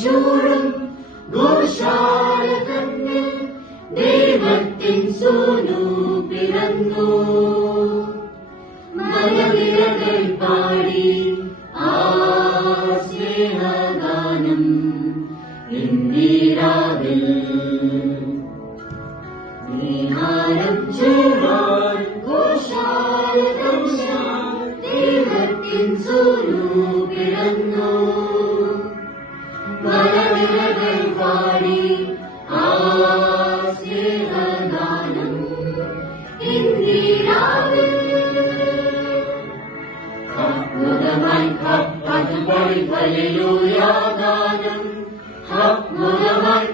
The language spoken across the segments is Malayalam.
ചൂടും ഗോശാല തന്നിൽ ദൈവത്തിൻ സൂനു പിറന്നു. മലനിരകൾ പാടി ആ സ്നേഹഗാനം ഇന്നീരാവിൽ. നീഹാരം ചൂടാൻ ഗോശാല തന്നിൽ ദൈവത്തിൻ സൂനു പിറന്നു. മലനിരകൾ പാടി ആ സ്നേഹഗാനം ഇന്നീരാവിൽ. അത്ഭുതമായി അതുപടി ഹല്ലേലൂയ ഗാനം. അത്ഭുതമായി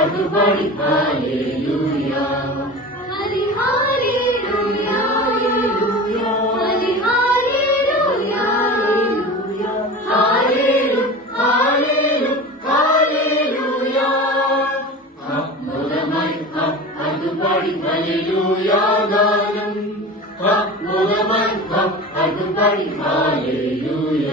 അതുപടി ഹല്ലേലൂയ. ഹരി ഹല്ലേലൂയ ഹല്ലേലൂയ ഹരി ഹല്ലേലൂയ ഹല്ലേലൂയ ഹല്ലേലൂയ. അത്ഭുതമായി അതുപടി ഹല്ലേലൂയ ഗാനം. അത്ഭുതമായി അതുപടി ഹല്ലേലൂയ.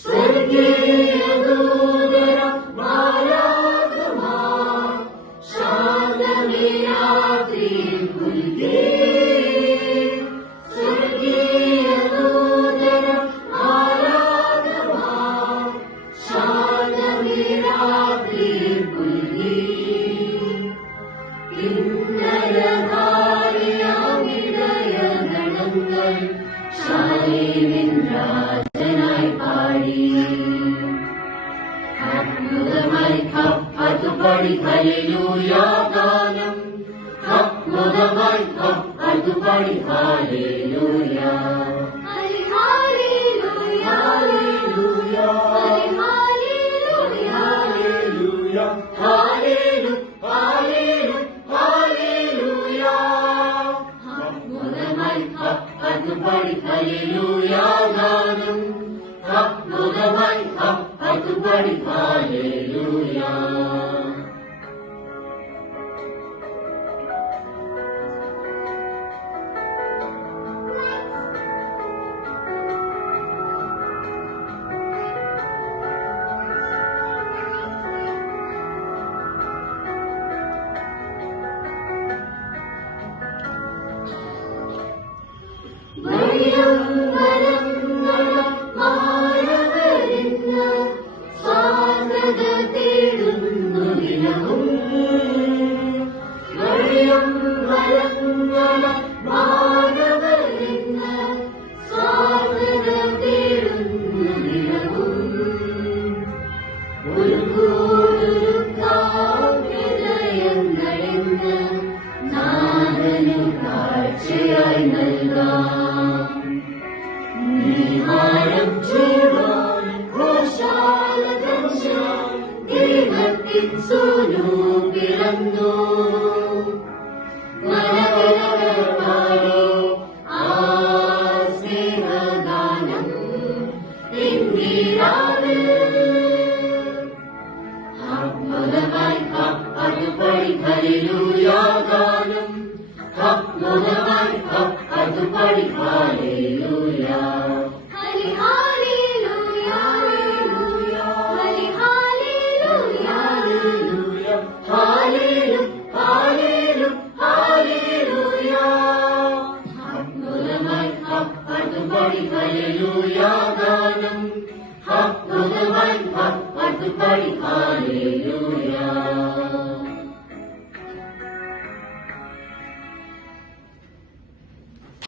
സ്വർഗീയ ദൂതരും മാലാഖമാർ ശാന്തമേ രാത്രിയിൽ പുൽകി. സ്വർഗീയ ദൂതരും മാലാഖമാർ ശാന്തമേ രാത്രിയിൽ പുൽകി. ഇന്നലകാരിയാമിടയഗണങ്ങൾ ശാലേമിൻ രാജനായി പാടി. അത്ഭുതമായി അതുപടി ഹല്ലേലൂയ ഗാനം. അത്ഭുതമായി അതുപടി ഹല്ലേലൂയ. ഹരി ഹല്ലേലൂയ ഹല്ലേലൂയ ഹരി ഹല്ലേലൂയ ഹല്ലേലൂയ ഹല്ലേലൂയ. അത്ഭുതമായി അതുപടി ഹല്ലേലൂയ ഗാനം. അത്ഭുതമായി അതുപടി ഹല്ലേലൂയ. ദൈവത്തിൻ സൂനു പിറന്നു. മലനിരകൾ പാടി ആ സ്നേഹഗാനം ഇന്നീരാവിൽ. അത്ഭുതമായി അതുപടി ഹല്ലേലൂയ ഗാനം. അത്ഭുതമായി അതുപടി ഹല്ലേലൂയ. ഹരി ഹല്ലേലൂയ ഹല്ലേലൂയ ഹരി ഹല്ലേലൂയ ഹല്ലേലൂയ ഹല്ലേലൂയ. അത്ഭുതമായി അതുപടി ഹല്ലേലൂയ ഗാനം. അത്ഭുതമായി അതുപടി ഹല്ലേലൂയ.